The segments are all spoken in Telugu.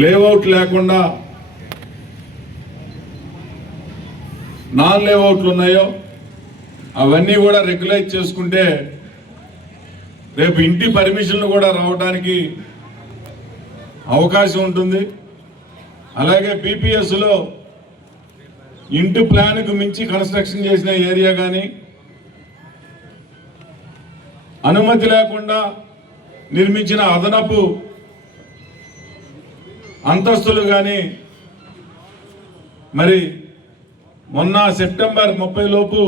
లేఅవుట్ లేకుండా నాన్ లేఅవుట్లు ఉన్నాయో అవన్నీ కూడా రెగ్యులైజ్ చేసుకుంటే రేపు ఇంటి పర్మిషన్లు కూడా రావడానికి అవకాశం ఉంటుంది. అలాగే పీపీఎస్లో ఇంటి ప్లాన్కు మించి కన్స్ట్రక్షన్ చేసిన ఏరియా కానీ అనుమతి లేకుండా నిర్మించిన అదనపు అంతస్తులు కానీ మరి మొన్న సెప్టెంబర్ 30 లోపు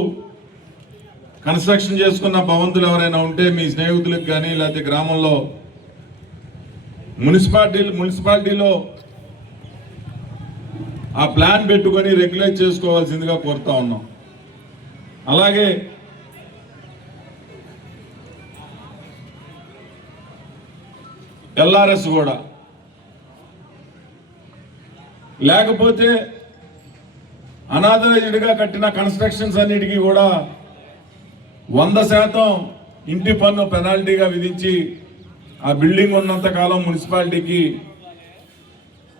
కన్స్ట్రక్షన్ చేసుకున్న భవంతులు ఎవరైనా ఉంటే మీ స్నేహితులకు కానీ లేకపోతే గ్రామంలో మున్సిపాలిటీలో ఆ ప్లాన్ పెట్టుకొని రెగ్యులేట్ చేసుకోవాల్సిందిగా కోరుతా ఉన్నాం. అలాగే ఎల్ఆర్ఎస్ కూడా లేకపోతే అనాథరైజ్డ్గా కట్టిన కన్స్ట్రక్షన్స్ అన్నిటికీ కూడా 100% ఇంటి పన్ను పెనాల్టీగా విధించి ఆ బిల్డింగ్ ఉన్నంత కాలం మున్సిపాలిటీకి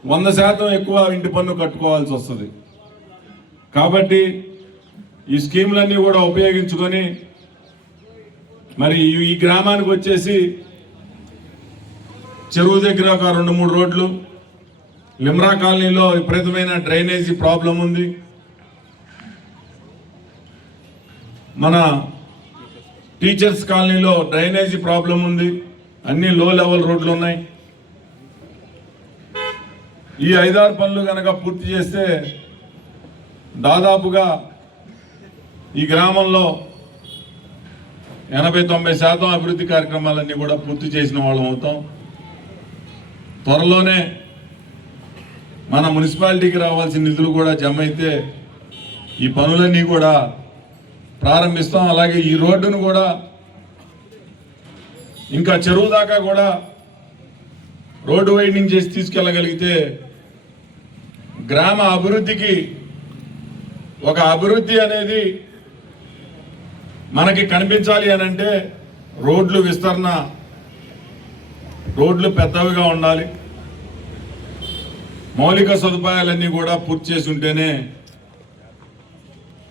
100% ఎక్కువ ఇంటి పన్ను కట్టుకోవాల్సి వస్తుంది. కాబట్టి ఈ స్కీములన్నీ కూడా ఉపయోగించుకొని మరి ఈ గ్రామానికి వచ్చేసి చెరువు దగ్గర ఒక 2-3 రోడ్లు, లిమ్రా కాలనీలో విపరీతమైన డ్రైనేజీ ప్రాబ్లం ఉంది. మన టీచర్స్ కాలనీలో డ్రైనేజీ ప్రాబ్లం ఉంది. అన్ని లో లెవెల్ రోడ్లు ఉన్నాయి. ఈ 5-6 పనులు కనుక పూర్తి చేస్తే దాదాపుగా ఈ గ్రామంలో 80-90% అభివృద్ధి కార్యక్రమాలన్నీ కూడా పూర్తి చేసిన వాళ్ళం అవుతాం. త్వరలోనే మన మున్సిపాలిటీకి రావాల్సిన నిధులు కూడా జమ అయితే ఈ పనులన్నీ కూడా ప్రారంభిస్తాం. అలాగే ఈ రోడ్డును కూడా ఇంకా చెరువు దాకా కూడా రోడ్డు వైడింగ్ చేసి తీసుకెళ్ళగలిగితే గ్రామ అభివృద్ధికి ఒక అభివృద్ధి అనేది మనకి కనిపించాలి అని అంటే రోడ్లు విస్తరణ, రోడ్లు పెద్దవిగా ఉండాలి. మౌలిక సదుపాయాలన్నీ కూడా పూర్తి చేసి ఉంటేనే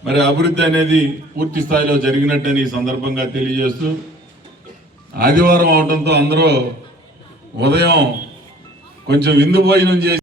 మరి అభివృద్ధి అనేది పూర్తి స్థాయిలో జరిగినట్టని ఈ సందర్భంగా తెలియజేస్తూ, ఆదివారం అవడంతో అందరూ ఉదయం కొంచెం విందు భోజనం చేసి